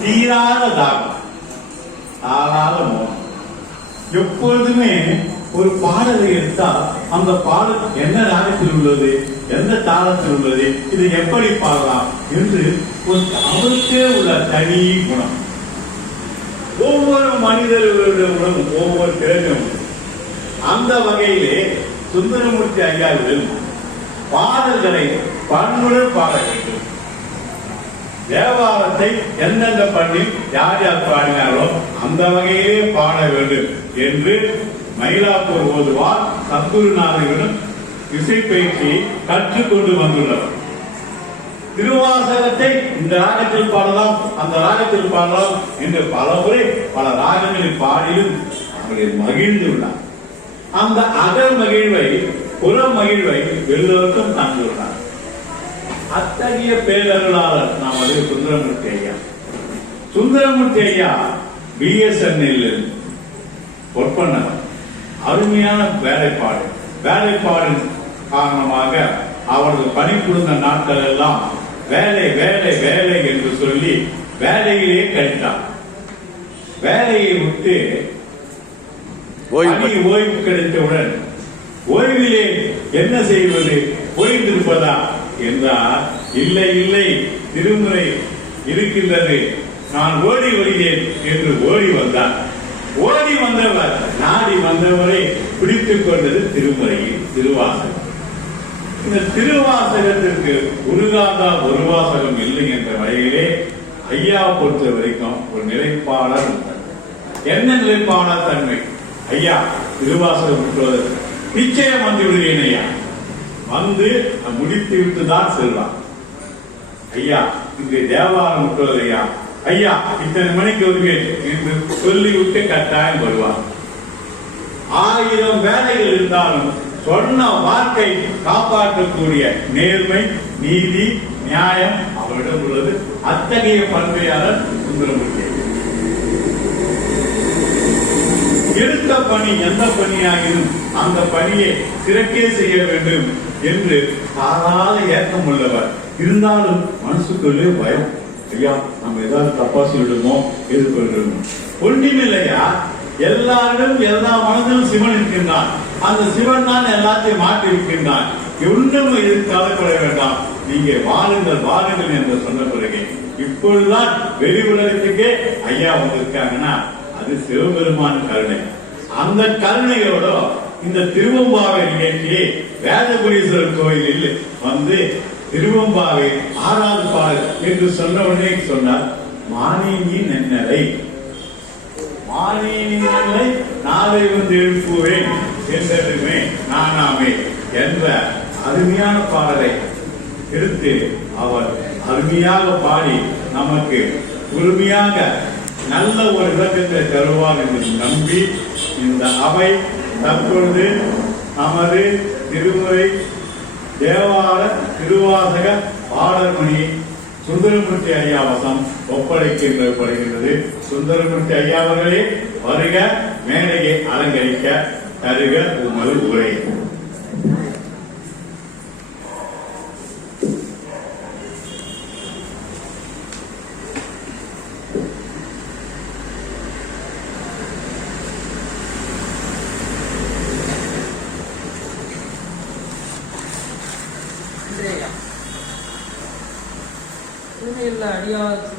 தீராத தாகம், தாராத மோகம். எப்பொழுதுமே ஒரு பாடலை எடுத்தால் அந்த பாடல் என்ன ராகத்தில் உள்ளது, எந்த தாளத்தில் உள்ளது, இது எப்படி பாடலாம் என்று அவருக்கே உள்ள தனி குணம். ஒவ்வொரு மனிதர்களுடன் ஒவ்வொரு திறனும். அந்த வகையிலே சுந்தரமூர்த்தி ஐயாவில் பாடல்களை பண்புடன் பாட வேண்டும். தேவாரத்தை எந்தெந்த பண்ணில் யார் யார் பாடினாரோ அந்த வகையிலே பாட வேண்டும் என்று மயிலாப்பூர் ஓதுவார் சத்குருநாதரிடம் இசை பயிற்சியை கற்றுக்கொண்டு வந்துள்ளவர். திருவாசகத்தை இந்த ராகத்தில் பாடலாம், அந்த ராகத்தில் பாடலாம் என்று பல முறை பல ராகங்களில் பாடியும் அவர்களை மகிழ்ந்துள்ளார். அந்த அகல் மகிழ்வை, புற மகிழ்வை எல்லோருக்கும் தந்துள்ளார். அத்தகைய பேரருளாளர் நமது சுந்தரமூர்த்தி ஐயா. சுந்தரமூர்த்தி ஐயா BSNL பொற்பண்ணவர். அருமையான வேலைப்பாடின் காரணமாக அவரது பணிபுரிந்த நாட்கள் எல்லாம் வேலை வேலை வேலை என்று சொல்லி வேலையிலே கழித்தார். வேலையை விட்டு ஓய்வு கிடைத்தவுடன் ஓய்விலே என்ன செய்வது, ஓய்ந்திருப்பதா என்றால் இல்லை இல்லை, திருமுறை இருக்கின்றது, நான் ஓடி வருகிறேன் என்று ஓடி வந்தார். ஓடி வந்தவர் நாடி வந்தவரை பிடித்துக் கொண்டது திருமுறையில் திருவாசகம். இந்த திருவாசகத்திற்கு உருகாதா ஒரு வாசகம் இல்லை என்ற வகையிலே ஐயா பொறுத்த வரைக்கும் ஒரு நிலைப்பாளர். என்ன நிலைப்பாளர் தன்மை? ஐயா திருவாசகம் விட்டுவதற்கு நிச்சயம் வந்து விடுகிறேன் ஐயா, வந்து முடித்து விட்டு தான் செல்வார். ஐயா இங்கு தேவாரம் விட்டுவது ஐயா, ஐயா இத்தனை மணிக்கு வருவேன் என்று சொல்லிவிட்டு கட்டாயம் வருவார். 1000 வேலைகள் இருந்தாலும் சொன்ன வார்த்தை காப்பாற்றக்கூடிய நேர்மை, நீதி, நியாயம் அவரிடம் உள்ளது. அத்தகைய பண்பையாளர் சுந்தரமூர்த்தி. எடுத்த பணி எந்த பணியாகினும் அந்த பணியை சிறக்கே செய்ய வேண்டும் என்று சாதாரண ஏக்கம் உள்ளவர். இருந்தாலும் மனசுக்குள்ளே பயம், ஐயா நம்ம ஏதாவது தப்பா சொல்லிடுமோ எதிர்கொள்கிறோமோ. ஒன்றுமில்லையா, எல்லாரும் எல்லா மனதிலும் சிவன் இருக்கின்றான். அந்த சிவன் தான் எல்லாத்தையும் மாற்றி இருக்கின்றான். ஒன்றும் எதிர்த்து கவலைப்பட வேண்டாம், நீங்க வாருங்கள் வாருங்கள் என்று சொன்ன பிறகு இப்பொழுதுதான் வெளி உலகத்துக்கே ஐயா வந்திருக்காங்கன்னா அது சிவபெருமான கருணை. அந்த கருணையோட இந்த திருவம்பாவை நிகழ்ச்சி வேதபுரீஸ்வரர் கோயிலில் வந்து திருவம்பாவை 6வது பாடல் என்று சொன்ன உடனே சொன்னார், மானினி நன்னலை நாளை வந்து எழுப்புவேன் என்றதுமே நானாமே என்ற அருமையான பாடலை எடுத்து அவர் அருமையாக பாடி நமக்கு உரிமையாக நல்ல ஒரு விளக்கத்தை தருவார் என்று நம்பி இந்த அவை தற்பொழுது நமது திருமுறை தேவார திருவாசக பாடல்மணி சுந்தரமூர்த்தி ஐயா வசம் ஒப்படைக்கப்படுகின்றது. சுந்தரமூர்த்தி ஐயா அவர்களே வருக, மேடையை அலங்கரிக்க தருக உமது உரை.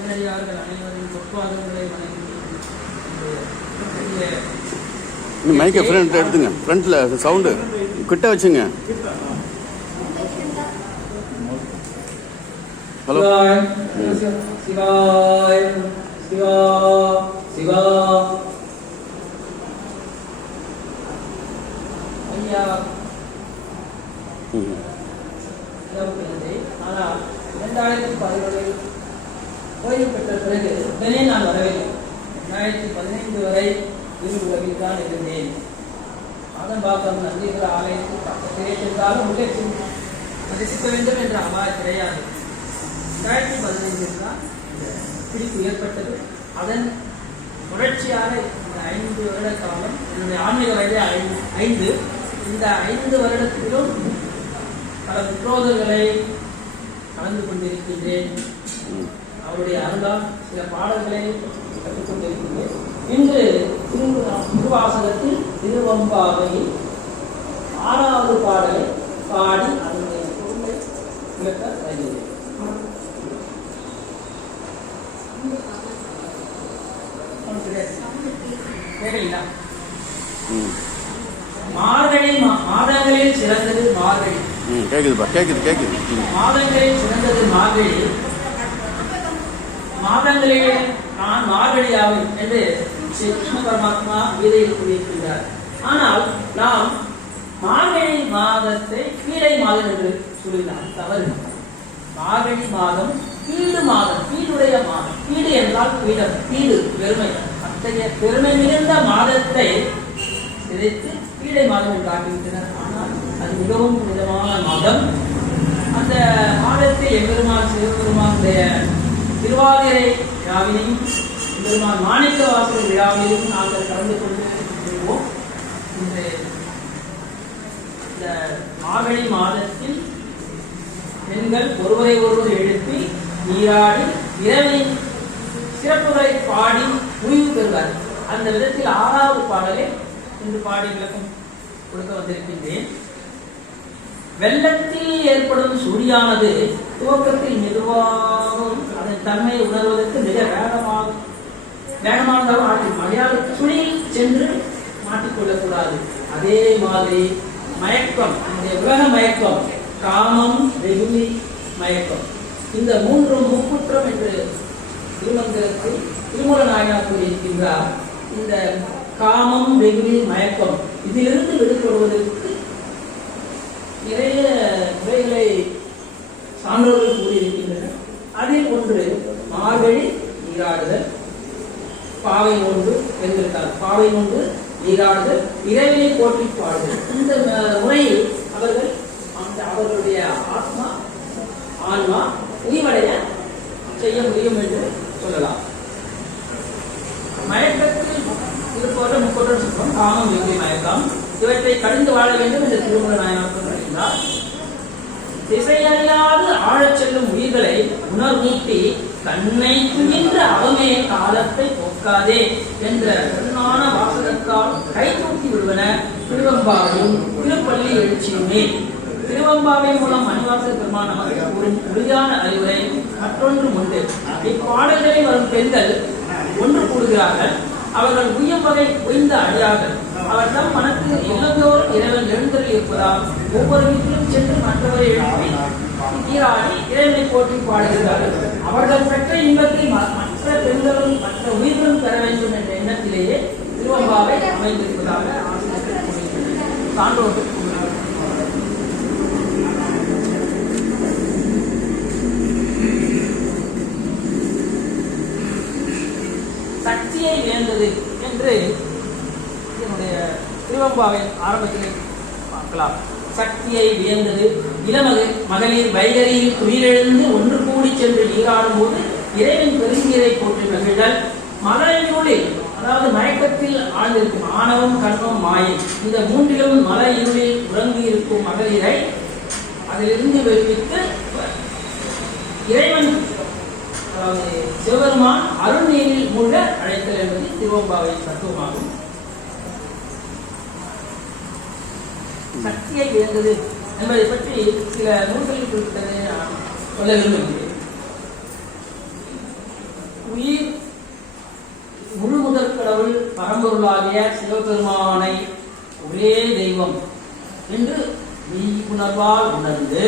அடியார்கள் அனைவரின் பொற்பாதங்களை வணங்கி மைக்கை ஃப்ரண்ட் எடுத்துங்க, ஃப்ரண்ட்ல சவுண்டு கிட்ட வச்சுங்க. ஹலோ. சிவாய் சிவா சிவா ஐயா. ஆனால் 2011 ஓய்வு பெற்ற பிறகு உடனே நான் வரவில்லை. 2015 வரை இரு உலகில் தான் இருந்தேன். ஆதம்பாக்கம் நந்திகிற ஆலயத்தில் பக்கத்திலே சென்றாலும் உள்ளே தரிசிக்க வேண்டும் என்ற அபாயம் கிடையாது. 2015 தான் பிடிப்பு ஏற்பட்டது. அதன் தொடர்ச்சியாக இந்த 5 வருட காலம், என்னுடைய ஆன்மீக வயதே 5. இந்த 5 வருடத்திலும் பல விரோதங்களை கலந்து கொண்டிருக்கின்றேன். அவருடைய அருளால் சில பாடல்களை கற்றுக்கொண்டிருக்கின்றேன். இன்று திருவாசகத்தில் திருவம்பாவை 6வது பாடலை பாடி அதனுடைய பொருளை விளக்க வருகிறேன். கேட்கலீங்களா? மார்கழி மாதங்களில் சிறந்தது மார்கழி. கேக்குதுப்பா, கேக்குது. மாதங்களில் சிறந்தது மார்கழி. மாதங்களிலே நான் மார்கழியாகும் என்று ஸ்ரீ கிருஷ்ண பரமாத்மா கீதையில் கூறியிருக்கின்றார். ஆனால் நாம் மார்கழி மாதத்தை கீழை மாதம் என்று சொல்லினார். தவறு. மார்கழி மாதம் கீழு மாதம், கீழுடைய மாதம். கீழு என்றால் பீடம், கீழு பெருமை. அத்தகைய பெருமை மிகுந்த மாதத்தை சிதைத்து கீழை மாதம் என்று ஆக்கிவிட்டனர். ஆனால் அது மிகவும் விதமான மாதம். அந்த மாதத்தை எம்பெருமான் சிவபெருமானுடைய திருவாதிரை விழாவினையும் பெருமான் மாணிக்க வாசகர் விழாவிலும் நாங்கள் கலந்து கொண்டு வருவோம். இந்த மார்கழி மாதத்தில் பெண்கள் ஒருவரை ஒருவர் எழுப்பி நீராடி இரவின் சிறப்புகளை பாடி முடிவு பெறுவார். அந்த விதத்தில் 6வது பாடலை இன்று பாடி விளக்கம் கொடுக்க வந்திருக்கின்றேன். வெள்ளத்தில் ஏற்படும் சுழியானது துவக்கத்தில் மெதுவாகவும் அதன் தன்மையை உணர்வதற்கு மிக வேகமானதாக ஆற்றி மழையால் சுழியில் சென்று மாட்டிக்கொள்ளக்கூடாது. அதே மாதிரி மயக்கம், நம்முடைய உலக மயக்கம், காமம், வெகுளி, மயக்கம், இந்த 3 முக்குற்றம் என்று திருமந்திரத்தில் திருமூல நாயனார் கூறியிருக்கின்றார். இந்த காமம், வெகுளி, மயக்கம் இதிலிருந்து விடுபடுவதற்கு நிறைய முறைகளை சான்றோர்கள் கூறியிருக்கின்றனர். அதில் ஒன்று மார்கழி நீராடுதல், பாவை ஒன்று என்றிருக்கார். பாவை ஒன்று நீராடுதல், இறைவனை போற்றி பாடுதல். இந்த முறையில் அவர்கள் அவர்களுடைய ஆன்மா உயிர்வடைய செய்ய முடியும் என்று சொல்லலாம். மயக்கத்தில் இருப்பவரை முக்கொற்றம் சொல்றோம். காமம், வெகுளி, மயக்கம் இவற்றை கடிந்து வாழ வேண்டும் என்று திருமூல நாயனார் கூறுகின்றார். திசையறியாது ஆழச் செல்லும் உயிர்களை உணர்வூட்டி கண்ணை துகின்ற அவமே காலத்தை போக்காதே என்ற பெண்ணான வாசகத்தால் கை தூக்கி விடுவன திருவம்பாவும் திருப்பள்ளி எழுச்சியுமே. திருவம்பாவை மூலம் மணிவாசக பெருமான் நமக்கு கூறும் உறுதியான அறிவுரை மற்றொன்று உண்டு. இப்பாடல்களில் வரும் பெண்கள் ஒன்று கூடுகிறார்கள். அவர்கள் உய்யும் வகை உய்ந்த அடியார்கள். அவர்தம் மனத்து இல்லந்தோர் இறைவன் எழுந்தருள் இருப்பதால் ஒவ்வொரு வீட்டிலும் சென்று மற்றவரை எழுப்பி நீராடி இறைவனை போற்றி பாடுகிறார்கள். அவர்கள் பெற்ற இன்பத்தை மற்ற பெண்களும் மற்ற உயிர்களும் பெற வேண்டும் என்ற எண்ணத்திலேயே திருவம்பாவை அமைந்திருப்பதாக ஆசிரியர்கள் கூறுகின்றனர். சான்றோர்கள் கூறுகிறார்கள். சக்தியை வேண்டது என்று என்னுடைய திருவம்பாவின் ஆரம்பத்தில் பார்க்கலாம். சக்தியை வியந்தது மகளிர் வைகரியில் துயிலெழுந்து ஒன்று கூடி சென்று நீராடும் போது இறைவன் பெருங்கீரை போற்றி மகிழ்தல். மலையுளில், அதாவது மயக்கத்தில் ஆழ்ந்திருக்கும் ஆணவம், கர்மம், மாயை, இந்த 3லும் மலை இருளில் உறங்கி இருக்கும் மகளிரை அதிலிருந்து விடுவித்து இறைவன் சிவபெருமான் அருள் நீரில் மூழ்க அழைத்தல் என்பது திருவம்பாவை தத்துவமாகும். சக்தியை வேண்டது என்பதை பற்றி சில நூல்களில் குறிப்பிட்டதை நான் சொல்ல விரும்புகிறேன். உயிர் முழு முதற் கடவுள் பரம்பொருளாகிய சிவபெருமானை ஒரே தெய்வம் என்று மெய்யுணர்வால் உணர்ந்து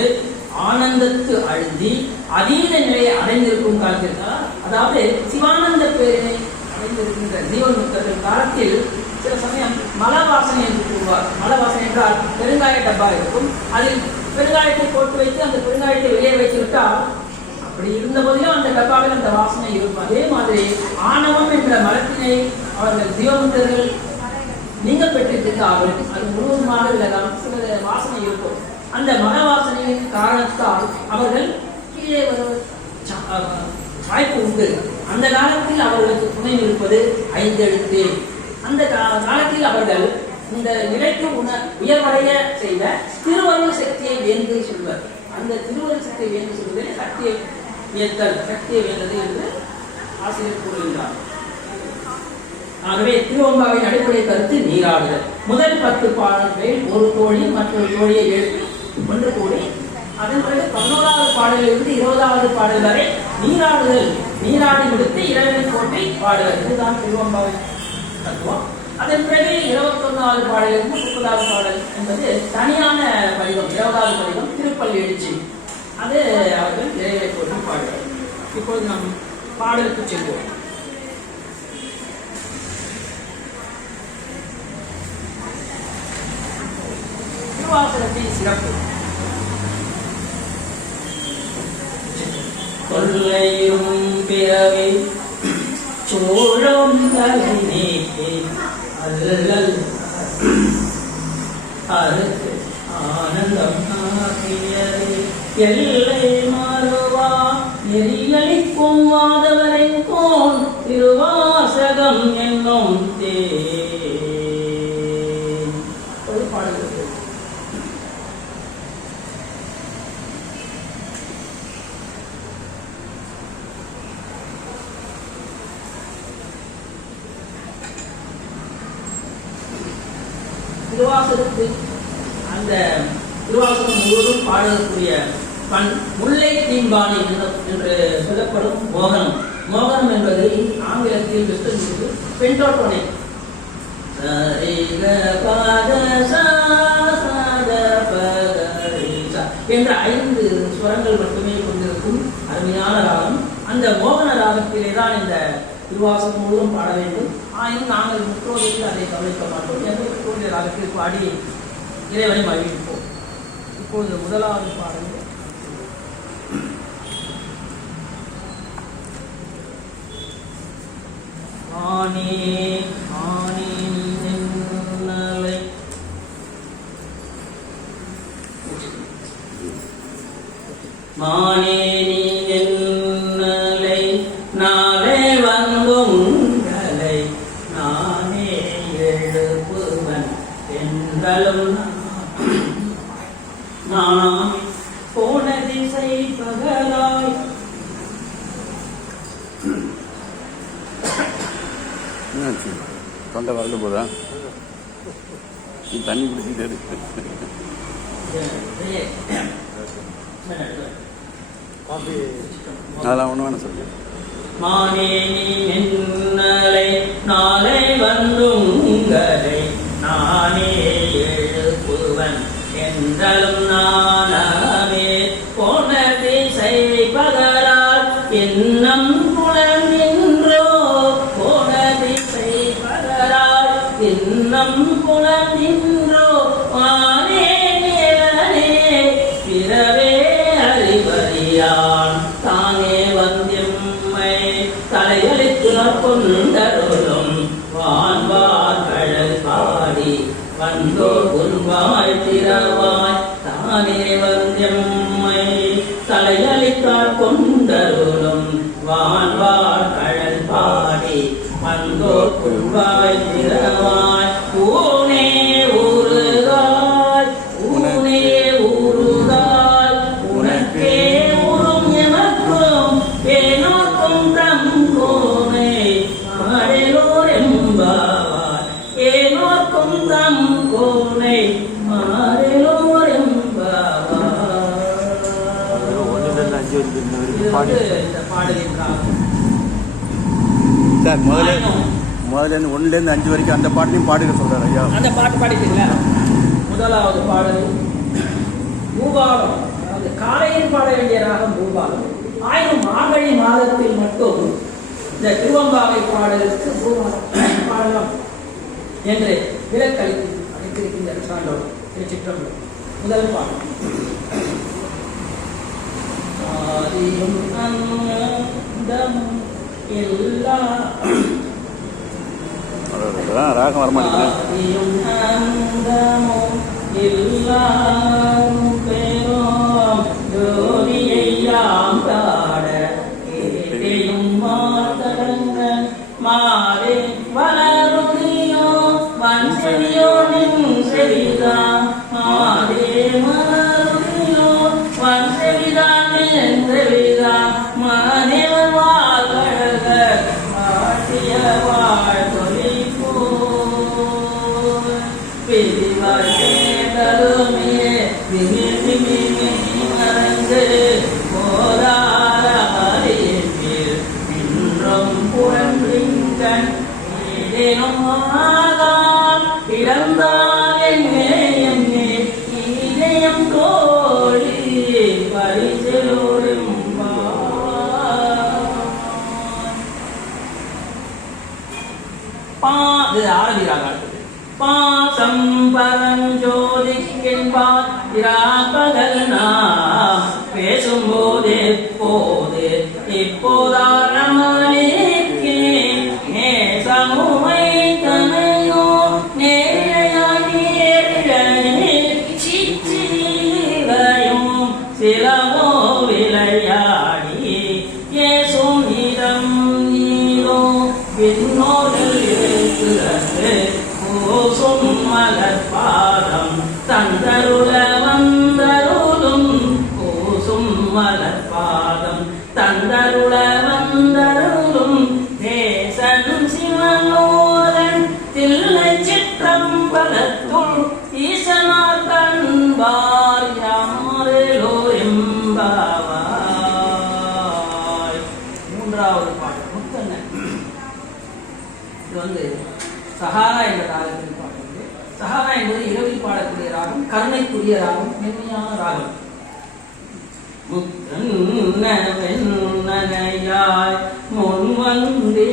ஆனந்தத்து அழுந்தி அதீத நிலையை அடைந்திருக்கும் காலத்திற்கு, அதாவது சிவானந்த பேரினை அடைந்திருக்கின்ற ஜீவன்முக்தர்கள் காலத்தில் சில சமயம் மலவாசனை என்று கூறுவார். மலவாசனை என்றால் பெருங்காய டப்பா இருக்கும். அதில் பெருங்காயத்தை போட்டு வைத்து அந்த பெருங்காயத்தை வெளியே வைத்துவிட்டால் அப்படி இருந்த போதிலும் அந்த டப்பாவில் அந்த வாசனை இருக்கும். அதே மாதிரி ஆணவம் என்ற மலத்தினை அவர்கள் ஜீவன்முக்தர்கள் நீங்க பெற்றிருக்கிறார்கள். அது முழுவதுமாக விலகாமல் சில வாசனை இருக்கும். அந்த மன வாசனையின் காரணத்தால் அவர்கள் கீழே வர வாய்ப்பு உண்டு. அந்த காலத்தில் அவர்களுக்கு துணை இருப்பது 5 எழுத்து. அந்த காலத்தில் அவர்கள் இந்த நிலைக்கு உயர்வடைய செய்த திருவருள் சக்தியை வேண்டு சொல்வர். அந்த திருவருள் சக்தியை வேண்டு சொல்வதில் சக்தியை ஏற்றல் சக்தியை வென்றது என்று ஆசிரியர் கூறுகின்றார். ஆகவே திருவம்பாவின் அடிப்படை கருத்து நீராடுதல். முதல் 10 பாடல்கள் ஒரு தோழி மற்றொரு தோழியை எழுப்பி ஒன்று கூடி, அதன் பிறகு 11வது பாடலிலிருந்து 20வது பாடல் வரை நீராடுதல், நீராடி முடித்து இறைவனை போற்றி பாடுதல், இதுதான் திருவம்பாவின் தத்துவம். அதன் பிறகு 21வது பாடலிலிருந்து 30வது பாடல் என்பது தனியான படிவம், 20வது படிவம் திருப்பள்ளி எழுச்சி, அது அவர்கள் இறைவனை போற்றி பாடுதல். இப்போது நாம் பாடலுக்கு செல்வோம். திருவாசகத்தின் சிறப்பு. கொள்ளையும் பிறவி சோழம் தலை நீக்கி அல்லல் அறுத்து ஆனந்தம் ஆகியது எல்லை மாறுவா நெறியளிக்கும் வாதவரை கோன் திருவாசகம் என்னும் தேன். ஒரு பாடல். திருவாசகத்தில் அந்த திருவாசகம் முழுவதும் பாடக்கூடிய பண் முல்லை தீம்பாணி என்று சொல்லப்படும் மோகனம். மோகனம் என்பது ஆங்கிலத்தில் வெஸ்டர்ன் பென்டோட்டோனை என்ற 5 ஸ்வரங்கள் மட்டுமே கொண்டிருக்கும் அருமையான ராகம். அந்த மோகன ராகத்திலே தான் இந்த திருவாசகம் முழுவதும் பாட வேண்டும். ஆயினும் நாங்கள் முற்றோதையில் அதை கவனிக்க மாட்டோம். எந்த முற்றோதைய ராகத்தில் பாடி இறைவனை மகிழ்ப்போம். இப்போது முதலாவது பாடல் ஆனே ஆனே நின்னலை மானே நீ நின்னலை நாளை வந்துங்களை நானே எழுப்புவன் என்றலும் நான் போன திசை பகலாய். தொண்டை வரல போதா? நீ தண்ணி குடிச்சிட்டே இருக்கு. அதெல்லாம் ஒண்ணு வேணாம் சொல்லு. மானே நீ நின்னலை நாளை வந்துங்களை நானே எழுப்புவன் என்றலும் நானே போன திசை பகலால் இன்னம் புலனின்றோ போன திசை பகலால் இன்னம் புலனின்றோ ஆனே நிலனே பிறவே அறிவறியான் தானே வந்தியம்மை தலையளித்து கொண்டருளும் வான்வார் கழல் பாடி வந்தோ குருவாய் திறவாய் தானே வந்தியம்மை தலையளித்தார் கொண்டருளும் வான்வார் கழல் பாடி வந்தோ குருவாய் திறவாய் ஊனே ஊருகாய் ஊனே ஊருகாய் உனக்கே ஊரும் எமக்கும் ஏனோக்கும் தம் கோனை மாடலோர் எம்பாவாய் ஏனோக்கும் தம் கோனை மாடலோர் எம்பாவாய். இந்த பாடலின் ராகம். சார் முதல்ல 1லேருந்து 5 வரைக்கும் அந்த பாட்டையும் பாடுக சொல்றாரு ஐயா. அந்த பாட்டு பாடிட்டீங்களா? முதலாவது பாடல் பூபாலம், அதாவது காலையில் பாட வேண்டிய ராகம் பூபாலம். ஆயினும் மார்கழி மாதத்தில் மட்டும் இந்த திருவம்பாவை பாடலுக்கு பூபாலம் பாடலாம் என்று விலக்களித்திருக்கின்ற சான்றோர் திருச்சிற்றம்பலம். முதல் பாடல் ஆதியும் அந்தமும் எல்லா ராகம் வரமாட்டேங்குது. ஆதியும் அந்தமும் எல்லாரும் பெரும் ஜோதியையாம் பாட கேட்டையும் மாதடங்க மாறே வளருதியோ வன் செவியோ நின் செவிதான் மாறே மலருதியோ வன் செவிதான் நின் செவிதான் ஏதேனும் ஆகால் பிறந்தால் என்னே என்னே இதயம் தோழி பரிசலோடும் இது ஆரம்பிக்கிறாங்க. பாசம் பரஞ்சோதிக்கென்பார் இராப்பகல் நாம் பேசும்போது எப்போது இப்போதாரமனேக்கே நேசமுமை தனையோ நேரையானே சிச்சிலையும் சிலவோ விளையாடி ஏசும் இதம் நீரோ பின்னோர்கள் ஓசும் மலர்பாதம் தந்தருள வந்தருளும் ஓசும் மலர்பாதம் தந்தருள வந்தருளும் தேசனும் சிவனோதன் தில்லை சிற்றம்பலத்துள் ஈசனார் கண்பார் யாமரேலோ எம்பாவாய். மூன்றாவது பாடல் முத்தன்ன. இது வந்து சஹாரா என்ற ராகத்தில் பாடுவது. சஹாரா என்பது இரவில் பாடக்கூடிய ராகம், கருணைக்குரிய ராகம், மென்மையான ராகம். முத்தன்னையாய் முன் வந்து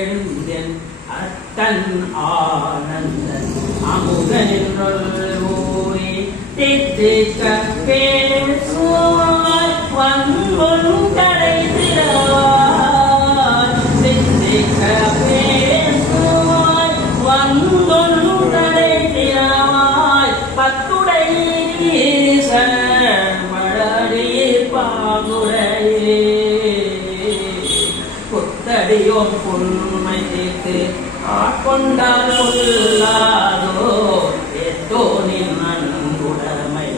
எழுந்தன் அத்தன் ஆனந்தன் அமுதனோரே தித்திக்க பேசுவாய் வன்பொன் கடை திறவாய் தித்திக்க பேசுவாய் வன்பொன் கடை திறவாய் பத்துடை பாகுரையே புத்தடியோன் பொன்மை தேத்து ஆட்கொண்டால் சொல்லாதோ எத்தோனின் நன்குடமை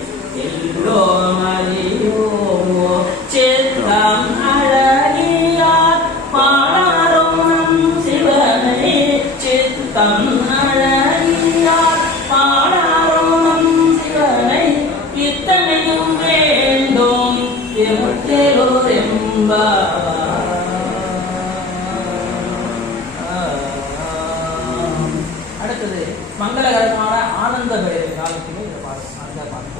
எல்லோ மறியோமோ சேத்தாம் அழகியார் பாடாரோம் சிவனை சித்தம் அழகியார் பாடாரோம் சிவனை இத்தனையும் வேண்டும் அடுத்தது மங்களகரமான ஆனந்த பைரவி காலத்திலே இந்த பாடல் அந்த பாடல்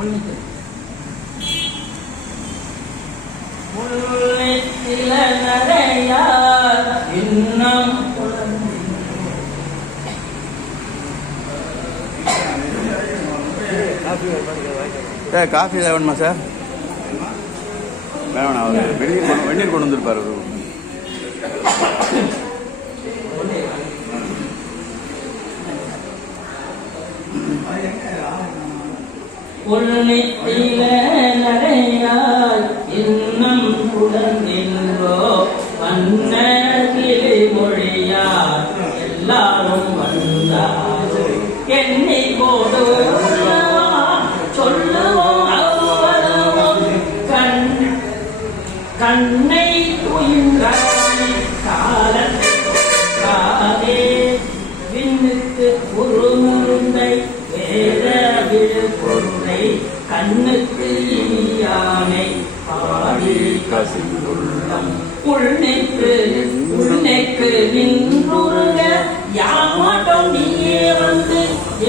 முன்னித்தில நடையார் இன்னும் காஃபி வேணுமா சார்? வேணாம், அவர் வெந்நீர் கொண்டு வந்திருப்பார் அவர். பொன்னித்தில நடையாய் இன்னும் புலங்கின்றோ வண்ண கிளி மொழியார் எல்லாரும் வந்தார் என்னை போடு சொல்லுவோம் அவ்வளவும் கண்ணை துயின்றாய் காலே விண்ணுக்கு உருமுருந்தை வேத விழுப்பொருளை கண்ணுக்கு இனியானை பாடி கசிந்துள்ளம் உள்நெக்கு நின்றுருக யாமாட்டம் நீயே வந்து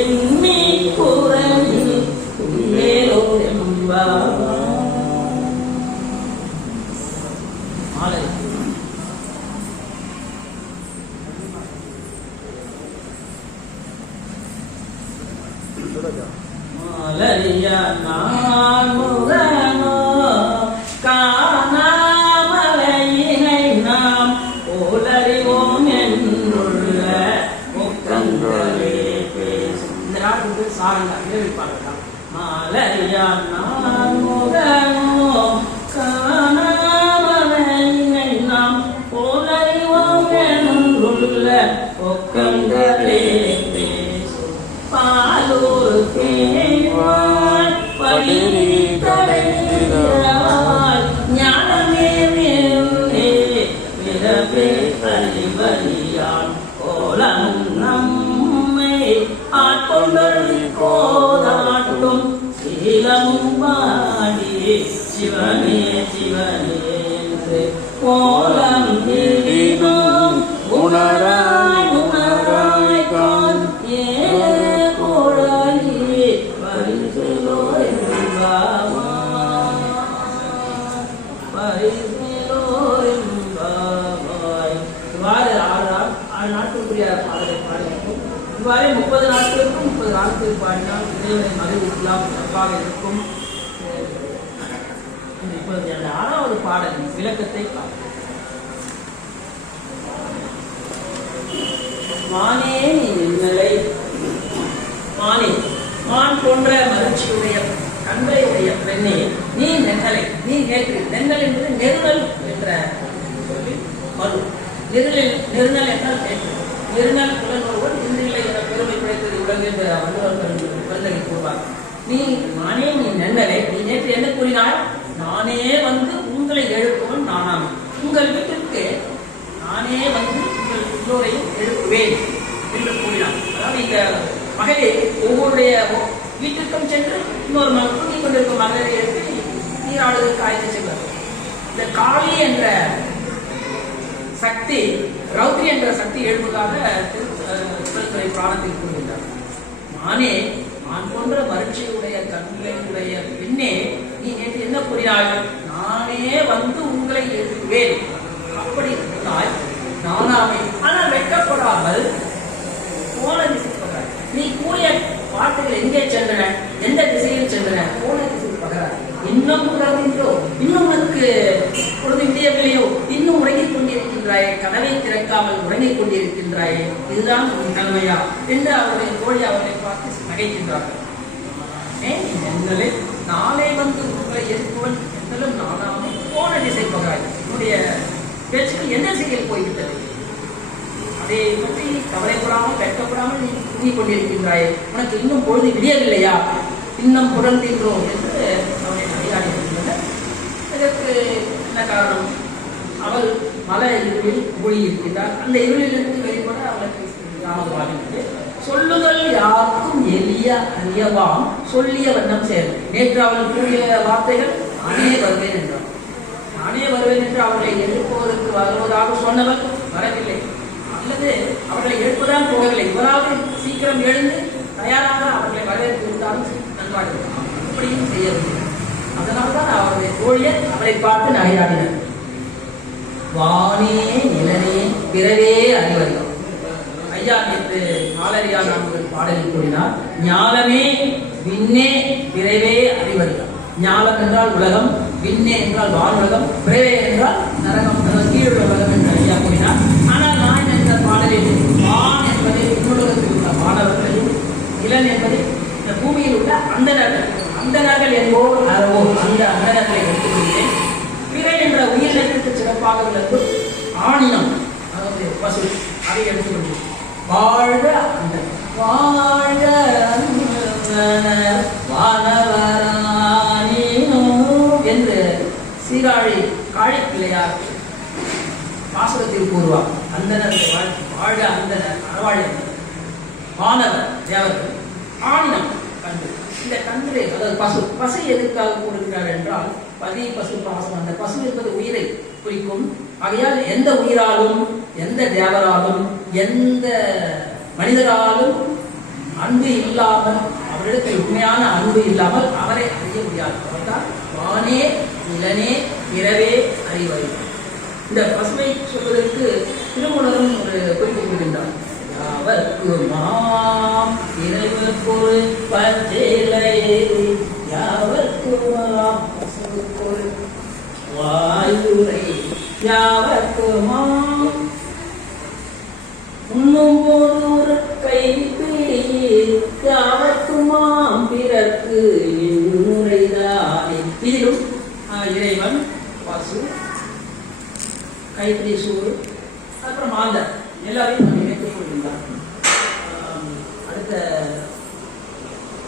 எண்ணி குரலில் ஏலோ என்பா மாலை மாலையா நான் முகனோ காணாமலையினை நாம் போலறிவோம் என்றுள்ள முக்கங்களே பேசும். இந்த நாட்டுக்கு சாரங்க எழுப்பாங்கலாம். மாலையா நான் முகனோ காணாமலையினை நாம் போலறிவோம் என்றுள்ள முக்கங்களே பேசும். பாலூர் கேவாய் பயிரி தடையாய் ஞானமே பிறவே அறிவறியான் கோலம் நம்மை ஆட்கொண்டொழி கோதாட்டும் சீலமும் பாடி சிவனே சிவனே என்று கோலம் உணராய் புதிய பாடலை பாடியிருக்கும். இவ்வாறே 30 நாட்களுக்கும் 30 நாட்கள் பாடினால் இறைவனை மகிழ்ச்சிக்கலாம் சிறப்பாக இருக்கும். இப்பொழுது அந்த 6வது பாடலின் விளக்கத்தை பார்ப்போம். மானே நீ நின்னலை, மானே மான் போன்ற மகிழ்ச்சியுடைய கண்களையுடைய பெண்ணே நீ நென்னலை, நீ நேற்று. நென்னல் என்பது நெருநல் என்ற மறு. நெருநல் என்றால் நேற்று. நெருநல் புலன்கள் இன்றில்லை என பெருமை படைத்தது உலக என்ற வள்ளுவர்கள் வந்தனை கூறுவார். நீ நானே நீ நென்னலை, நீ நேற்று என்ன கூறினாய்? நானே வந்து உங்களை எழுப்புவன் நானாம். உங்கள் வீட்டிற்கு நானே வந்து உங்கள் எல்லோரையும் எழுப்புவேன் என்று கூறினான். அதாவது இந்த மகளிர் ஒவ்வொருடைய வீட்டிற்கும் சென்று இன்னொரு தூங்கிக் கொண்டிருக்கும் மகளிரை எழுப்பி நீராடுவதற்கு அழைத்து செல்வார். இந்த காளி என்ற சக்தி, ரௌத்ரி என்ற சக்தி எழுப்புவதாக திருத்துறை பிராணத்தில் கூறுகின்றார். நானே நான் போன்ற மகிழ்ச்சியுடைய கண்களுடைய பெண்ணே நீ நேற்று என்ன கூறினாய்? நானே வந்து உங்களை எழுப்புவேன். அப்படி இருந்தால் நானாமே. ஆனால் வெட்கப்படாமல் போன திசை பகராய். நீ கூறிய வார்த்தைகள் எங்கே சென்றன? எந்த திசையில் சென்றன? போன திசையில் பகராய். இன்னும் உறங்கின்றோ, இன்னும் உனக்கு பொழுது விடியவில்லையோ, இன்னும் உறங்கிக் கொண்டிருக்கின்றாயே, கதவை திறக்காமல் உறங்கிக் கொண்டிருக்கின்றாயே, இதுதான் உன் நிலைமையா என்று அவர்களை தோழி அவர்களை பார்த்து நகைக்கின்றார்கள். எங்களை நாளை வந்து உங்களை எழுப்புவன் என்றாலும் நானாமே போன திசை பகராய். என்னுடைய பேச்சுக்கள் என்ன திசையில் போய்விட்டது? அதை பற்றி கவலைப்படாமல் வெட்கப்படாமல் நீ தூங்கிக் கொண்டிருக்கின்றாயே, உனக்கு இன்னும் பொழுது விடியவில்லையா, இன்னும் புறந்தின்றோம் என்று அவனை நகையாடி இருக்கின்றனர். இதற்கு என்ன காரணம்? அவள் மல இருளில் மூழ்கி இருக்கின்றார். அந்த இருளிலிருந்து வெளிப்பட அவளுக்கு தாமதமாகின்றது. சொல்லுதல் யாருக்கும் எளிய அறியவாம் சொல்லிய வண்ணம் சேரும். நேற்று அவள் கூறிய வார்த்தைகள் நானே வருவேன் என்றார். நானே வருவேன் என்று அவர்களை எழுப்புவதற்கு வருவதாக சொன்னவர் வரவில்லை, அல்லது அவர்களை எழுப்பதான் போகவில்லை. இவராக சீக்கிரம் எழுந்து தயாராக அவர்களை வரவேற்று விட்டாலும் நன்றாக இருக்கும். அப்படியும் செய்யவில்லை. அதனால்தான் அவருடைய தோழியர் அவரை பார்த்து நகையாடினர். வானே நிலனே பிறவே அறிவறியும். ஐயா நேற்று நாளறியா நான்கு பாடலில் கூறினார். ஞாலமே விண்ணே பிறவே அறிவறியும். ஞாலம் என்றால் உலகம், விண்ணே என்றால் வானுலகம், பிறவே என்றால் நரகம், கீழுள்ள உலகம் என்று ஐயா கூறினார். ஆனால் நான் என்ற பாடலில் வான் என்பதை உலகத்தில் உள்ள மாணவர்களையும், இளன் என்பதை இந்த பூமியில் உள்ள அந்தனர்கள் என்போர் அறவோர் அந்த அந்தனர்களை எடுத்துக்கொள்கிறேன். பிறை என்ற உயிரினத்திற்கு சிறப்பாக உள்ளது ஆணினம், அதாவது பசு, அதை எடுத்துக்கொள்கிறேன். வாழ்க அந்த வாழ்க என்று சீராழி காழி பிள்ளையார் பாசுரத்தில் கூறுவார். அந்தனர்கள் வாழ்க அந்தனர் அறவாழி மாணவர் தேவர்கள் ஆணினம் கண்டு. இந்த கன்று அதாவது பசு, பசு எதற்காக கூறுகிறார் என்றால் பதி பசு பாசம். அந்த பசு என்பது உயிரை குறிக்கும். ஆகையால் எந்த உயிராலும், எந்த தேவராலும், எந்த மனிதராலும் அன்பு இல்லாமல், அவரிடத்தில் உண்மையான அன்பு இல்லாமல் அவரை அறிய முடியாது. அவர்தான் வானே நிலனே பிறவே அறிவறி. இந்த பசுவை சொல்வதற்கு திருமூலரும் ஒரு குறிப்பு கூறுகின்றார். யாவர்க்கு மாம் இறைவர்க்கொரு பச்சேலை, யாவர்க்கு மாம் பசுவுக்கொரு வாயுரை, யாவர்க்கு மாம் உண்ணும் போது ஒரு கைப்பிடி, யாவர்க்கு மாம் பிறர்க்கு இன்னுரைதானே. இதிலும் இறைவன், பசு, கைப்பிடி சூடு, அப்புறம் மாந்தர் எல்லாரையும் நம்ம இணைத்துக் கொள்கின்றார்.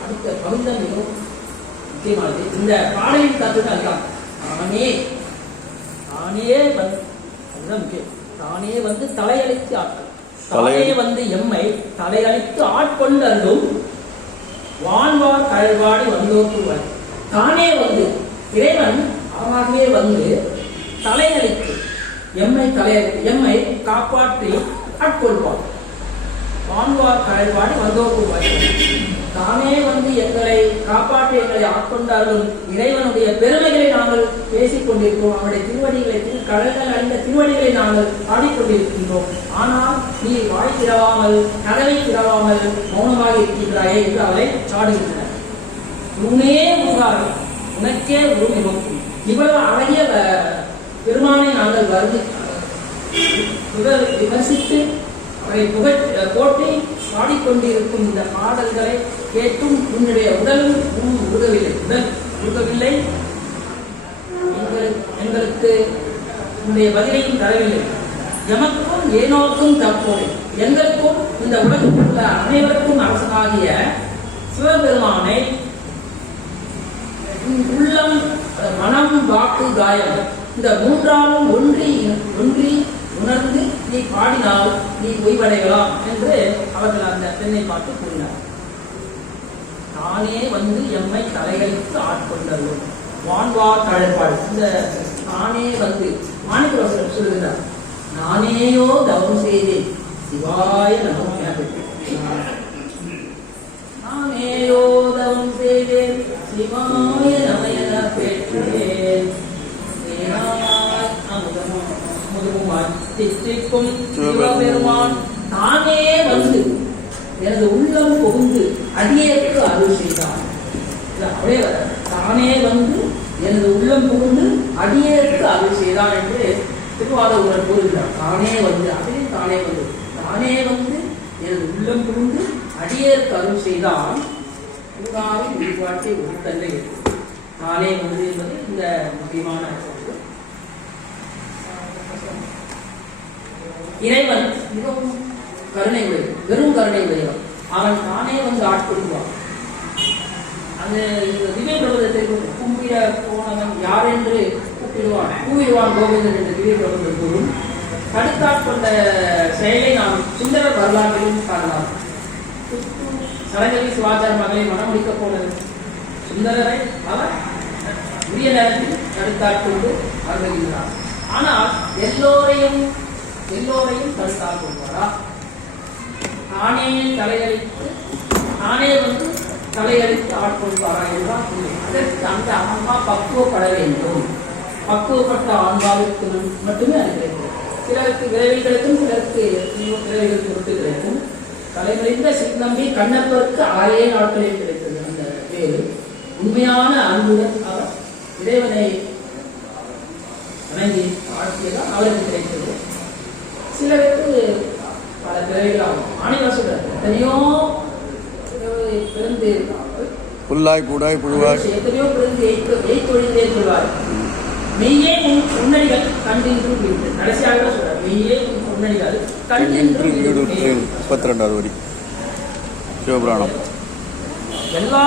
அடுத்த பகுதி தான் மிகவும் முக்கியமானது. இந்த பாடலின் கருத்து அதுதான். தானே வந்து அதுதான் முக்கியம். தானே வந்து தலையளித்து ஆட்கள், தானே வந்து எம்மை தலையளித்து ஆட்கொண்டதும் வான்வார் கழல்வாடி வந்தோக்குவார். தானே வந்து இறைவன் அவனாகவே வந்து தலையளித்து எம்மை காப்பாற்றி ஆட்கொள்வார். வான்வார் கழல்வாடி வந்தோக்குவார். தானே வந்து எங்களை காப்பாற்றி எங்களை ஆட்கொண்டாலும் இறைவனுடைய பெருமைகளை நாங்கள் பேசிக் கொண்டிருக்கிறோம். அவருடைய திருவடிகளை கடல்கள் அடைந்த திருவடிகளை நாங்கள் பாடிக்கொண்டிருக்கின்றோம். ஆனால் நீ வாய் திறவாமல் கதவை திறவாமல் மௌனமாக இருக்கின்றாயே என்று அவரை சாடுகின்றனர். உன்னே உங்காரம் உனக்கே உரிமை. இவ்வளவு அழகிய பெருமானை நாங்கள் விமர்சித்து அவரை போட்டி பாடிக்கொண்டிருக்கும் இந்த பாடல்களை கேட்டும் உன்னுடைய உடலும் உருகவில்லை. எங்களுக்கு உன்னுடைய பதிலையும் தரவில்லை. எமக்கும் ஏனோக்கும் தற்போது எங்களுக்கும் இந்த உலகத்தில் உள்ள அனைவருக்கும் அரசனாகிய சிவபெருமானை உள்ளம் மனம் வாக்கு காயம் இந்த மூன்றாலும் ஒன்றி உணர்ந்து நீ பாடினால் நீ ஓய்வடையலாம் என்று அவர்கள் அந்த பெண்ணை பார்த்து கூறினார். தானே வந்து எம்மை தலைகளுக்கு ஆட்கொண்டது வான்வார் தழைப்பாடு. இந்த தானே வந்து மாணிக்கவாசகர் சொல்லுகிறார், நானேயோ தவம் செய்தேன் சிவாய நமோ நானேயோ தவம் செய்தேன் சிவாய நமயன பெற்றேன் சிவபெருமான் தானே வந்து எனது உள்ளம் புகுந்து அடியேற்கு அருள் செய்தார். தானே வந்து எனது உள்ளம் புகுந்து அடியேற்கு அருள் செய்தார் என்று திருவாரூரர் கூறுகிறார். தானே வந்து அதிலே தானே வந்து எனது உள்ளம் புகுந்து அடியேற்கு அருள் செய்தால் பூராவின் விரிவாட்டை ஒரு தன்னை தானே வந்து என்பது இந்த முக்கியமான இறைவன் மிகவும் கருணை உடையவன், வெறும் கருணை உடையவன். அவன் தானே வந்து ஆட்கொள்வான். அந்த திவ்ய பிரபந்தத்தை கும்பிட போனவன் யார் என்று கூவிடுவான் கோவிந்தன் என்ற திவ்ய பிரபந்தம் கூறும். தடுத்தாட்கொண்ட செயலை நாம் சுந்தரர் வரலாற்றிலும் காணலாம். சரங்கவி சிவாச்சார மகளை மனமுடிக்க போனது சுந்தரரை அவர் உரிய நேரத்தில் தடுத்தாட்கொண்டு வருகிறார். ஆனால் எல்லோரையும் தடுத்தால் கொள்வாரா? தானே தலையளித்து தானே வந்து தலையளித்து ஆட்கொள்வாரா என்றால் அதற்கு அந்த அம்மா பக்குவப்பட வேண்டும். பக்குவப்பட்ட ஆன்மாவிற்கு மட்டுமே அது கிடைக்கும். சிலருக்கு விரைவிகளுக்கும் சிலருக்கு விரைவிகள் பொருட்டு கிடைக்கும். தலைமறிந்த சின்னம்பி கண்ணப்பருக்கு 6 நாட்களில் கிடைத்தது அந்த பேரு. உண்மையான அன்புடன் அவர் இறைவனை வணங்கி ஆட்சியதான் அவருக்கு கிடைத்தது. சிலருக்கு பல பிறவிகளாகும். ஆணிவாசகர் எத்தனையோ பிறந்து புல்லாய் பூடாய் புழுவாய் எத்தனையோ பிறந்து எய்தொழிலே சொல்வார். மெய்யே உன்னடிகள் கண்டின்று வீடு. கடைசியாக சொல்றார், மெய்யே உன்னடிகள் கண்டின்று வீடு. 32வது வரி சிவபுராணம். எல்லா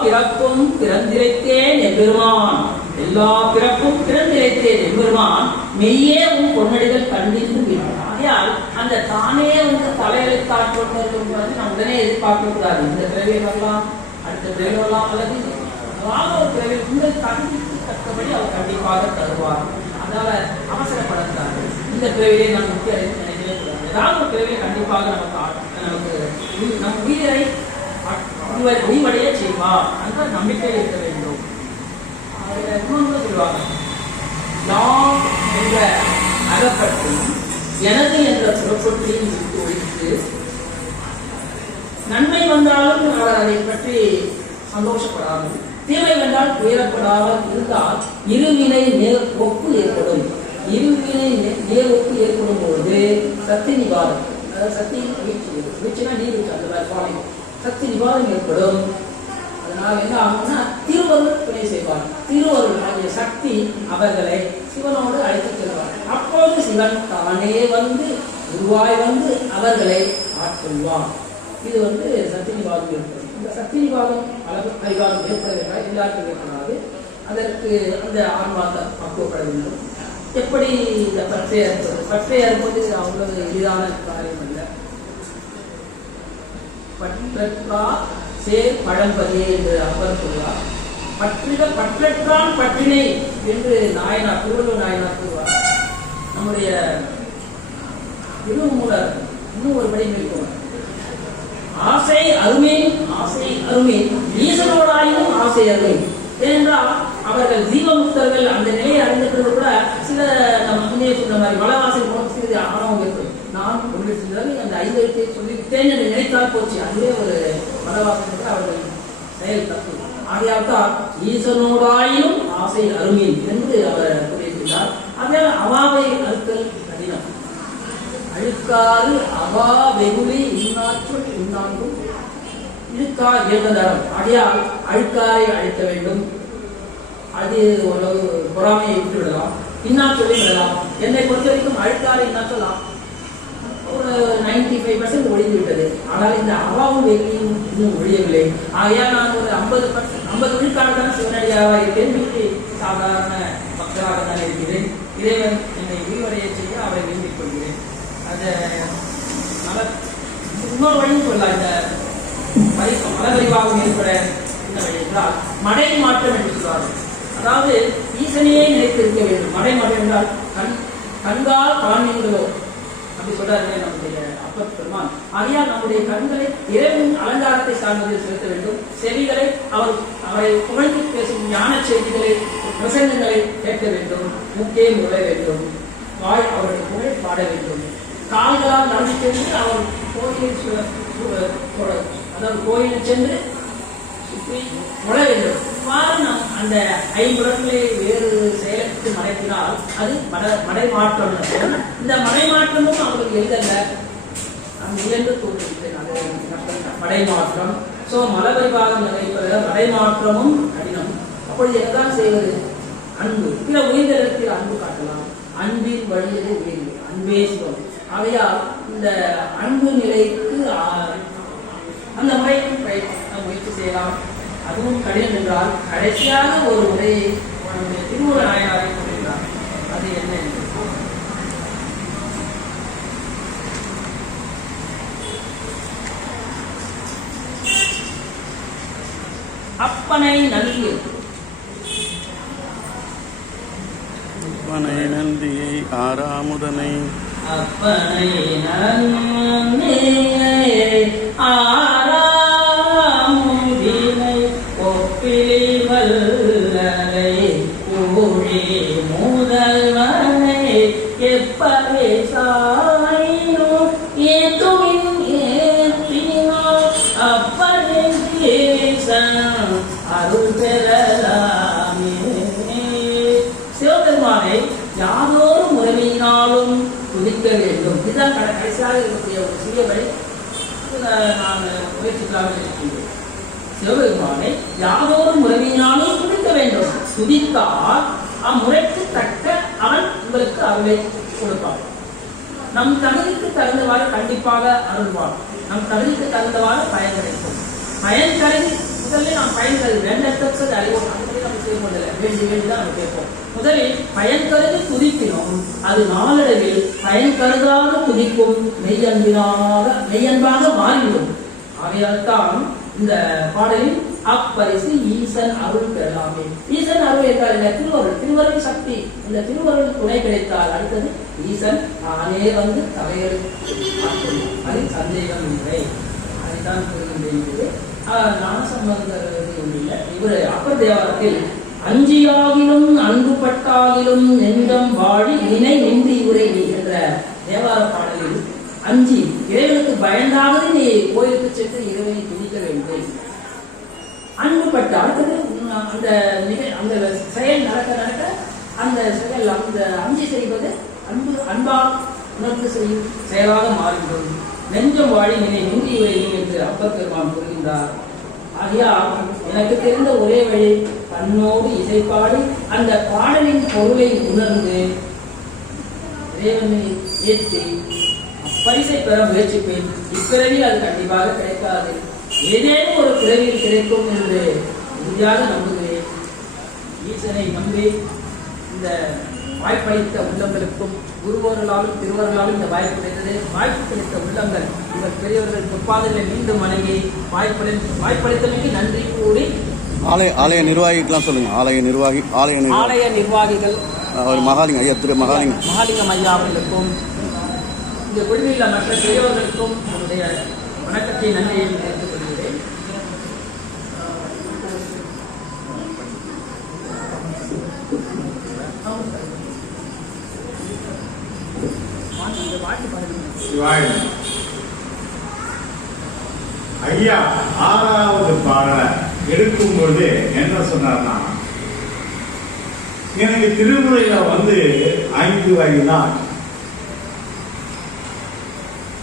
பிறப்பும் பிறந்திரைத்தேன் எம்பெருமான். எல்லா பிறப்பும் பிறந்திரைத்தேன் எம்பெருமான் மெய்யே உன் பொன்னடிகள் கண்டின்று வீடு. ஆகையால் அந்த தானே வந்து தலையெழுத்தாட்கொண்டு நாம் உடனே எதிர்பார்க்க கூடாது. இந்த பிறவை வரலாம், அடுத்த பிறவை வரலாம், அல்லது ஒரு பிறவை உங்கள் கண்டித்து தக்கபடி அவர் கண்டிப்பாக தருவார். அதனால அவசரப்படக்கூடாது. இந்த பிறவிலே நாம் முக்கிய நினைக்கவே கூடாது. ஏதாவது ஒரு பிறவியை கண்டிப்பாக நமக்கு நம் உயிரை உயிர்வடைய செய்வார் என்ற நம்பிக்கை இருக்க வேண்டும். இன்னொன்று சொல்லுவாங்க, நான் என்ற அகப்பட்டு எனது என்ற புறப்பொற்றியும் விட்டு ஒழித்து நன்மை வந்தாலும் அவர் அதை பற்றி சந்தோஷப்படாமல், தீமை வந்தால் துயரப்படாமல் இருந்தால் இருவினை நேர் ஒப்பு ஏற்படும். இருவினை நேர் ஒப்பு ஏற்படும் பொழுது சக்தி நிவாரணம், அதாவது சக்தி வீழ்ச்சினா நீர் அந்த மாதிரி பானை சக்தி நிவாரணம் ஏற்படும். அதனால் என்ன ஆகும்னா திருவருள் துணை செய்வார். திருவருள் ஆகிய சக்தி அவர்களை சிவனோடு அழைத்துச் செல்வார். அப்போது சிவன் தானே வந்து உருவாய் வந்து அவர்களை ஆட்கொள்வார். இது வந்து சக்தி நிவாதம் ஏற்படும். இந்த சக்தி நிவாதம் பரிவாதம் ஏற்பட வேண்டாம், எல்லாருக்கும் ஏற்படாது. அதற்கு அந்த ஆன்மாவை பக்குவப்பட வேண்டும். எப்படி இந்த பற்றை அறுப்பது அவ்வளவு எளிதான காரியம் அல்ல. பற்றற்றா சேர் பழம்பதி என்று அப்பர் சொல்வார். பற்றற்றான் பற்றினை என்று நாயனார், திருவள்ளுவர் நாயனார் கூறுவார். நம்முடைய திருமூலர் இன்னும் ஒரு படி மேற்கொள்வார். ஆசை அருமை, ஆசை அருமை, ஈசனோடாயினும் ஆசை அருமை. ஏனென்றால் அவர்கள் ஜீவமுக்தர்கள் அந்த நிலையை அடைந்திருக்கிறது கூட சில நம்ம முன்னே சொன்ன மாதிரி வளவாசல் போன சிறிது ஆணவம் இருக்கும். நான் ஒரு அந்த 5 எழுத்தை சொல்லிவிட்டேன் என்று நினைத்தால் போச்சு, அதுவே ஒரு வளவாசல் அவர்கள் செயல் தப்பு. ஆகையால்தான் ஈசனோடாயினும் ஆசை அருமை என்று அவர் கூறியிருக்கிறார். அதனால் அவாவை அறுத்தல் கடினம். அழுக்காறு அவா வெகுளி இன்னாற்றுள் இன்னாங்கும் இழுக்கா இயல்பதரம். ஆகையால் அழுக்காரை அழிக்க வேண்டும். அது ஒரு பொறாமையை விட்டு விடலாம், இன்னாற்றலை விடலாம். என்னை பொறுத்த வரைக்கும் அழுக்காரை இன்னாற்றலாம் ஒரு 95% ஒழிந்து விட்டது. ஆனால் இந்த அவாவும் வெகுளியும் இன்னும் ஒழியவில்லை. ஆகையால் நான் ஒரு 50 விழுக்காடு தான் சிவனடியாக இருக்கிறேன். மீது சாதாரண மக்களாக தான் இருக்கிறேன். இறைவன் என்னை விரிவடைய செய்ய அவரை வேண்டிக் கொள்கிறேன். அதை இன்னொரு வழியும் சொல்லலாம். இந்த மலபரிவாகம் ஏற்பட என்ன வழி என்றால் மடை மாற்றம் என்று சொல்வார்கள். அதாவது ஈசனையே நினைத்து இருக்க வேண்டும். மடை மாற்றம் என்றால் கண்கால் காண்மீங்களோ அப்படி சொல்றாரு நம்முடைய அப்பர் பெருமான். ஆகையால் நம்முடைய கண்களை இறைவன் அலங்காரத்தை சார்ந்ததில் செலுத்த வேண்டும். செவிகளை அவரை புகழ்ந்து பேசும் ஞான செய்திகளை பிரசங்கங்களை கேட்க வேண்டும். மூக்கே முழ வேண்டும். வாய் அவருடைய புகழ் பாட வேண்டும். கால்களால் நடந்து சென்று அவர் கோயிலில் சென்று சுற்றி முழ வேண்டும். நாம் அந்த 5 புலன்களை வேறு செயலுக்கு மறைத்தினால் அது மடை மாற்றம். இந்த மடை மாற்றமும் அவங்களுக்கு எளிதல்ல. நான் முயன்று தோன்றுகிறேன் மடை மாற்றம். சோ மலபரிவாகம் நிறைப்பதில் மடை மாற்றமும் கடினம். அப்பொழுது என்னதான் செய்வது? அன்பு. பிற உயர்ந்த இடத்தில் அன்பு காட்டலாம். அன்பின் வழியிலே உயர்வு, அன்பே சிவம். ஆகையால் இந்த அன்பு நிலைக்கு அந்த முறையும் முயற்சி செய்யலாம். அதுவும் கடினம் என்றால் கடைசியாக ஒரு முறையை திருமூல நாயனாரை கூறுகிறார். அது என்ன என்று அப்பனை நல்கி அப்பனை நந்தியை ஆறாமுதனை அப்பனை நந்தியை ஆறாமுதினை ஒப்பிலி வல்லரை ஊழி முதல்வனை எப்பவே சாயினோ ஏத்துமின் ஏற்றினோ அப்பனை அருள் பெறலாமே. சிவபெருமானை யாதோரும் முறைமையினாலும் துதிக்க வேண்டும். இதுதான் கடைசியாக இருக்கக்கூடிய ஒரு சிறிய வழி. நான் முயற்சிக்காக இருக்கின்றேன். சிவபெருமானை யாதோரும் முறைமையினாலும் துதிக்க வேண்டும். துதித்தால் அம்முறைக்கு தக்க அவன் உங்களுக்கு அருளை கொடுப்பான். நம் தகுதிக்கு தகுந்தவாறு கண்டிப்பாக அருள்வான். நம் தகுதிக்கு தகுந்தவாறு பயன் கிடைக்கும். பயன் கருதி முதலில் நாம் பயன் கருதி வேண்டத்தக்கது அறிவோம். அந்த நம்ம செய்ய முடியல, வேண்டி வேண்டிதான் நம்ம கேட்போம். முதலில் பயன் கருதி துதிப்பினோம். அது நாளடைவில் பயன் கருதாத துதிக்கும் மெய்யன்பாக மாறிவிடும். ஆகையால் தான் இந்த பாடலில் அப்பரிசு ஈசன் அருள் பெறலாமே. ஈசன் அருள் என்றால் இந்த திருவருள், திருவருள் சக்தி. இந்த திருவருள் துணை கிடைத்தால் அடுத்தது ஈசன் நானே வந்து தலையெடுத்து அதில் சந்தேகம் இல்லை. அதைத்தான் கூறுகின்றேன். ஞானசம்பந்தர் ஒன்றில்லை. இவர் அப்பர் தேவாரத்தில் அஞ்சியாகிலும் அன்புபட்டாகிலும் நெஞ்சம் வாழி இணை நின்று உரை நீ என்ற தேவார பாடலில் அஞ்சி இறைவனுக்கு பயந்தாவது நீ கோயிலுக்கு சென்று இறைவனை துதிக்க வேண்டும். அன்புபட்ட அடுத்தது அந்த அந்த செயல் நடக்க அந்த செயல் அந்த அஞ்சி செய்வது அன்பால் உணர்ந்து செய்யும் செயலாக மாறிவிடும். நெஞ்சம் வாழி நினை நின்று உரை நீ என்று அப்பர் பெருமான் கூறுகின்றார். ஆகையால் எனக்கு தெரிந்த ஒரே வழி தன்னோடு இசைப்பாடி அந்த பாடலின் பொருளை உணர்ந்து இறைவனை ஏற்றி பரிசை பெற முயற்சிப்பேன். இப்பிறவியில் அது கண்டிப்பாக கிடைக்காது. ஏதேனும் ஒரு பிறவியில் கிடைக்கும் என்று உறுதியாக நம்புகிறேன். ஈசனை நம்பி இந்த வாய்ப்பளித்த உள்ளங்களுக்கும் குருவர்களாலும் திருவர்களாலும் இந்த வாய்ப்பு கிடைத்தது. வாய்ப்பு கிடைத்த உள்ளங்கள் இவர் பெரியவர்கள் பொற்பாதங்களை மீண்டும் வணங்கி வாய்ப்பளித்தமைக்கு நன்றி கூறி ஆலய நிர்வாகிகள்லாம் சொல்லுங்க. ஆலய நிர்வாகிகள் மகாலிங்க ஐயா, திரு மகாலிங்கம் ஐயா அவர்களுக்கும் இந்த குழுவில் மற்ற பெரியவர்களுக்கும் என்னுடைய வணக்கத்தை நன்றியை தெரிவித்துக் கொள்கிறேன். ஐயா 6வது பாடலை எடுக்கும்போது என்ன சொன்னார்னா, எனக்கு திருமுறையில 5 வயதுதான்.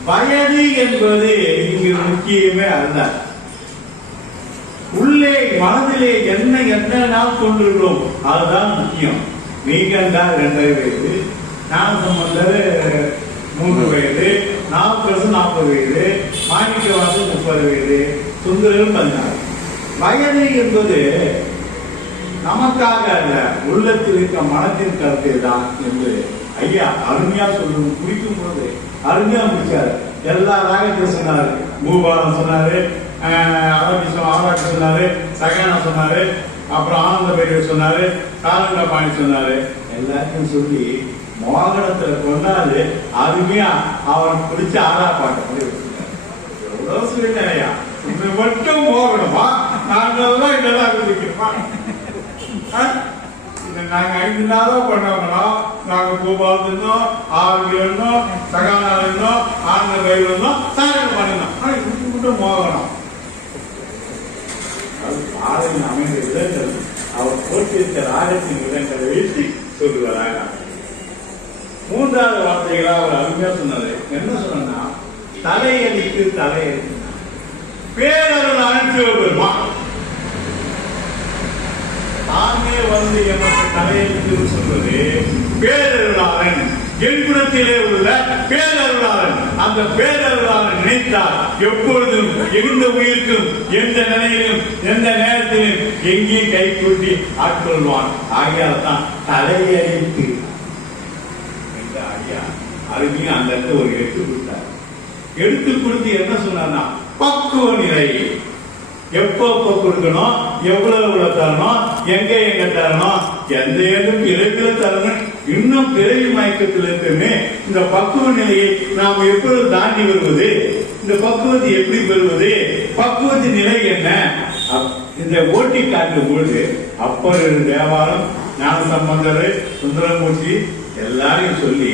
வயது என்பது இங்கு முக்கியமே அல்ல. உள்ளே மனதிலே என்ன நாம் கொண்டிருக்கிறோம் அதுதான் முக்கியம். நீங்கண்டா 2 வயது, ஞானசம்பந்தர் 3 வயது, நாவுக்கரசு 40 வயது, மாணிக்கவாசகர் 30 வயது, சுந்தரர் 16. வயது என்பது நமக்காக அல்ல, உள்ளத்தில் இருக்க மனத்தின் கருத்தை தான் என்று ஐயா அருமையா சொல்லும். குடிக்கும் போது அருமையா முடிச்சாரு. எல்லா ராகத்தையும் சொன்னாரு. பூபாலம் சொன்னாரு, ஆராய்ச்சி சொன்னாரு, சகானம் சொன்னாரு, அப்புறம் ஆனந்த பெரியவர் சொன்னாரு, காலங்க பாணி சொன்னாரு. எல்லாத்தையும் சொல்லி மோகனத்துல கொண்டாது அருமையா அவனுக்கு பிடிச்ச ஆறா பாட்டு எவ்வளவு சொல்லியா இது மட்டும் மோகனமா நாங்கெல்லாம் இதெல்லாம் இருக்கிறோமா? நாங்க 5 நாளா பண்ணோம்னா நாங்க பூபால் இருந்தோம், ஆறு இருந்தோம், சகானா இருந்தோம், ஆனந்த பெரியவர் இருந்தோம், சாயங்காலம் பண்ணிருந்தோம். ஆனா இதுக்கு மட்டும் மோகனம். பாடலின் அமைந்த விதங்கள் அவர் போட்டிருக்க ராகத்தின் விதங்களை வீழ்த்தி சொல்லுவாராக. 3வது வார்த்தைகளா அவர் அருமையா சொன்னது என்ன சொன்னா, தலையடிக்கு தலையடிக்கு பேரருள் அனுப்பிய பெருமான் தானே எனக்கு தலையடித்து சொல்வது பேரருளாளன், என்பிடத்திலே உள்ள பேரருளாளன். அந்த பேரருளாளன் நினைத்தால் எப்பொழுதும் எந்த உயிருக்கும் எந்த நிலையிலும் எந்த நேரத்திலும் எங்கேயும் கை கூட்டி ஆட்கொள்வான். ஆகையால் தான் தலையடித்து ஐயா அருமையா அந்த இடத்துல ஒரு எடுத்து கொடுத்தார். எடுத்து கொடுத்து என்ன சொன்னார்னா, பக்குவ நிலை எப்போ கொடுக்கணும், எவ்வளவு தரணும், எங்க தரணும், எந்த பிறகுல தரணும். இன்னும் பிறவி மயக்கத்தில் இருக்குமே இந்த பக்குவ நிலையை நாம் எப்பொழுது தாண்டி வருவது, இந்த பக்குவத்தை எப்படி பெறுவது, பக்குவத்தின் நிலை என்ன, இந்த ஓட்டி காட்டும் பொழுது அப்பர் தேவாரம், ஞானசம்பந்தர், சுந்தரமூர்த்தி எல்லாரையும் சொல்லி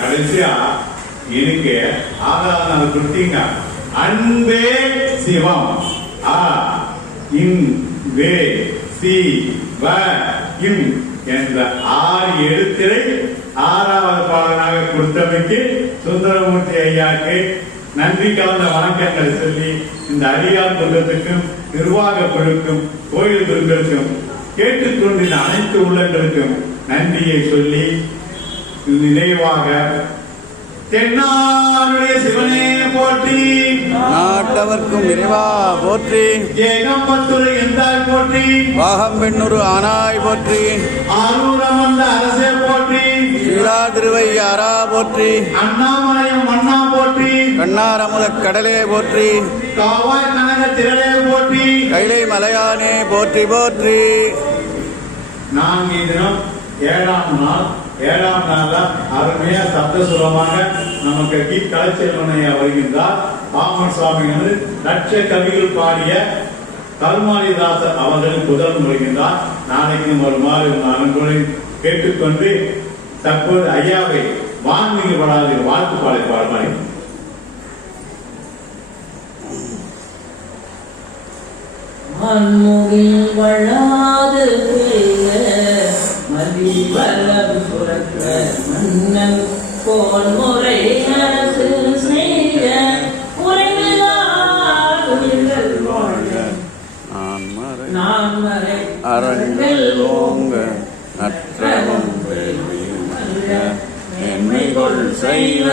கடைசியா எனக்கு 6வது நாள் கொடுத்தீங்க. அன்பே சிவம் இன் வே சி வ இம் என்ற 6 எழுத்திரை 6வது பாடலாக கொடுத்தமைக்கு சுந்தரமூர்த்தி ஐயாக்கு நன்றி கலந்த வணக்கங்களை சொல்லி இந்த அடியார் குடும்பத்துக்கும் நிர்வாக குழுக்கும் கோயில் குழுக்களுக்கும் கேட்டுக்கொண்டிருந்த அனைத்து உள்ளங்களுக்கும் நன்றியை சொல்லி நிறைவாக தென்னாடுடைய சிவனே போற்றி, நாட்டவர்க்கும் இறைவா போற்றி, ஏகம்பத்துரை எந்தாய் போற்றி, பாகம் பெண்ணொரு ஆனாய் போற்றி, ஆரூரம் வந்த அரசே போற்றி, சில்லா திருவையாரா போற்றி, அண்ணாமலையம் மண்ணா போற்றி, கண்ணாரமுத கடலே போற்றி, காவாய் கனக திரளே போற்றி, கைலை மலையானே போற்றி போற்றி. 4 தினம் 7ஆம் நாள் 7ஆம் நாள்ல அருமையா சப்த சுரமாக நமக்கு கலைச்செல்வனையா வருகின்றார். பாமன் சுவாமிகள் லட்ச கவிகள் பாடிய கருமாரிதாசர் அவர்கள் புதன் வருகின்றார். நாளைக்கு வருமாறு அன்போடு கேட்டுக்கொண்டு தற்போது ஐயாவை வான்மீக படாத வாழ்த்து பாடலை பாடுமாறு. மண்முகில் வளாது மதிவலம் சுரக்க மன்னன் போன்முறை அரசு செய்ய உரைகள் வாழ்க நான் மறை அரண்கள் ஓங்க நற்றவம் மேன்மைகள் செய்வ